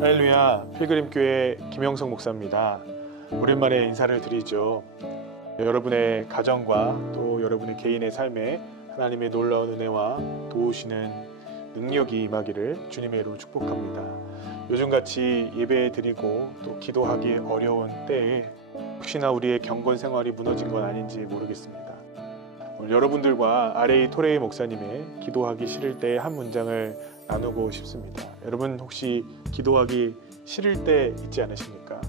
할렐루야 필그림교회 김영성 목사입니다. 오랜만에 인사를 드리죠. 여러분의 가정과 또 여러분의 개인의 삶에 하나님의 놀라운 은혜와 도우시는 능력이 임하기를 주님의 이름으로 축복합니다. 요즘같이 예배 드리고 또 기도하기 어려운 때에 혹시나 우리의 경건 생활이 무너진 건 아닌지 모르겠습니다. 여러분들과 아레이 토레이 목사님의 기도하기 싫을 때의 한 문장을 나누고 싶습니다. 여러분 혹시 기도하기 싫을 때 있지 않으십니까?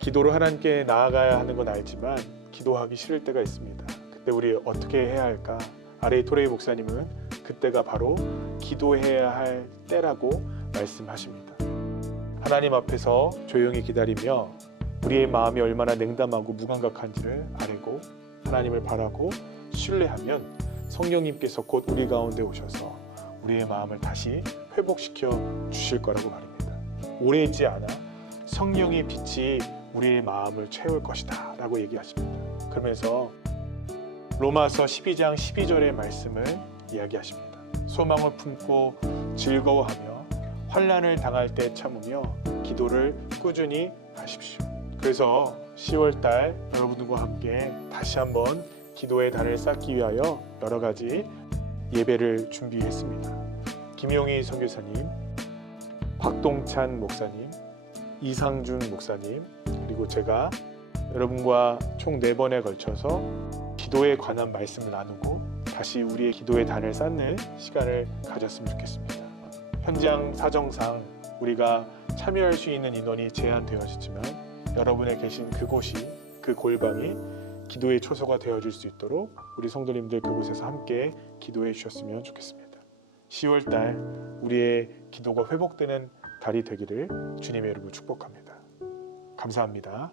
기도로 하나님께 나아가야 하는 건 알지만 기도하기 싫을 때가 있습니다. 그때 우리 어떻게 해야 할까? 아레이 토레이 목사님은 그때가 바로 기도해야 할 때라고 말씀하십니다. 하나님 앞에서 조용히 기다리며 우리의 마음이 얼마나 냉담하고 무감각한지를 알고 하나님을 바라고 신뢰하면 성령님께서 곧 우리 가운데 오셔서 우리의 마음을 다시 회복시켜 주실 거라고 말입니다. 오래 있지 않아 성령의 빛이 우리의 마음을 채울 것이다 라고 얘기하십니다. 그러면서 로마서 12장 12절의 말씀을 이야기하십니다. 소망을 품고 즐거워하며 환란을 당할 때 참으며 기도를 꾸준히 하십시오. 그래서 10월 달 여러분들과 함께 다시 한번 기도의 단을 쌓기 위하여 여러 가지 예배를 준비했습니다. 김용희 선교사님, 박동찬 목사님, 이상준 목사님, 그리고 제가 여러분과 총 네 번에 걸쳐서 기도에 관한 말씀을 나누고 다시 우리의 기도의 단을 쌓는 시간을 가졌으면 좋겠습니다. 현장 사정상 우리가 참여할 수 있는 인원이 제한되어지지만 여러분의 계신 그곳이 그 골방이 기도의 초소가 되어줄 수 있도록 우리 성도님들 그곳에서 함께 기도해 주셨으면 좋겠습니다. 10월 달 우리의 기도가 회복되는 달이 되기를 주님의 이름으로 축복합니다. 감사합니다.